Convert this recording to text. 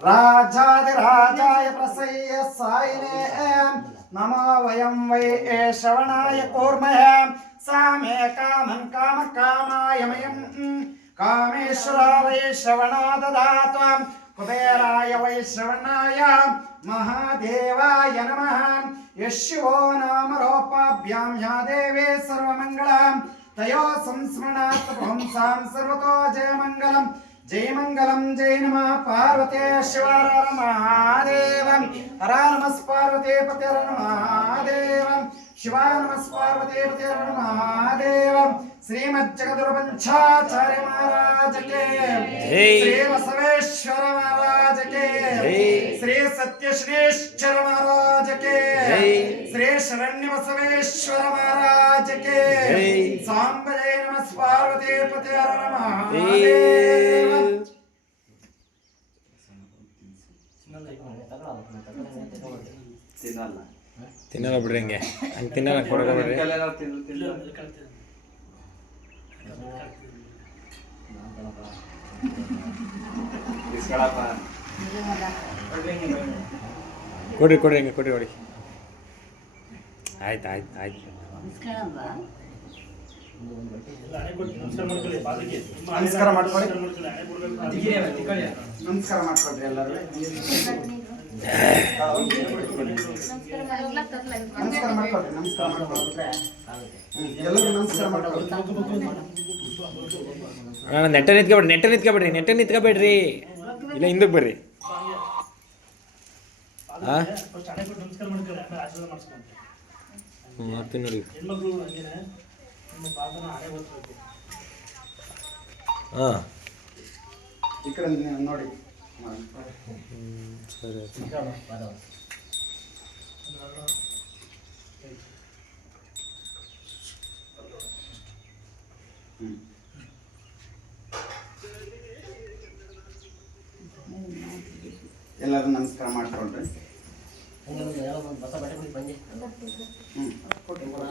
राजाधिराजाय प्रसय्य सायिने नमो वयं वै श्रवणाय कूर्महे सामे कामं कामकामाय मयं कामेश्वरा वै श्रवणो ददातु कुबेराय वै श्रवणाय महादेवाय नमः यशिवो नाम रूपाभ्यां या देवी सर्वमङ्गलं तयो संस्मरणात् पुंसां सर्वतो जयमङ्गलम् जय मंगलम जय नमः पार्वती शिव हर महादेव हर नमः पार्वती पते हर महादेव शिवाय नमः पार्वती पते हर महादेव श्रीमज्जगदुर्पंचाचार्य महाराज के श्री बसवेश्वर महाराज के श्री सत्यश्रीश्वर महाराज के श्री शरण्य बसवेश्वर महाराज के सांब जय नमः पार्वती पते हर महादेव ತಿನ್ನಲ್ಲ ಬಿಡ್ರಿ ಹಂಗೆ ಹಂಗೆ ತಿನ್ನಲ್ಲ ಕೊಡಬೇಡ್ರಿ ಕೊಡ್ರಿ ಕೊಡ್ರಿ ಹಂಗೆ ಕೊಡ್ರಿ ಹೊಡಿ ಆಯ್ತು ಆಯ್ತು ಆಯ್ತು ನಮಸ್ಕಾರ ಮಾಡ್ಕೊಳ್ಳಿ ನಮಸ್ಕಾರ ಮಾಡ್ಕೊಳ್ರಿ ಎಲ್ಲರೂ ನಮಸ್ಕಾರ ಮಾಡ್ಕೊಳ್ರಿ ನಮಸ್ಕಾರ ಮಾಡ್ಕೊಳ್ರಿ ಎಲ್ಲರೂ ನಮಸ್ಕಾರ ಮಾಡ್ಕೊಳ್ರಿ ನೆಟ್ಟ ನಿಂತ್ಕೊಬೇಡ್ರಿ ಇಲ್ಲ ಹಿಂದಕ್ಕೆ ಬರ್ರಿ ಮಾಡ್ತೀನಿ ನೋಡಿ ಹಾಂ ಈ ಕಡೆ ನೋಡಿ ಸರಿ ಎಲ್ಲರೂ ನಮಸ್ಕಾರ ಮಾಡ್ಕೊಳ್ರಿ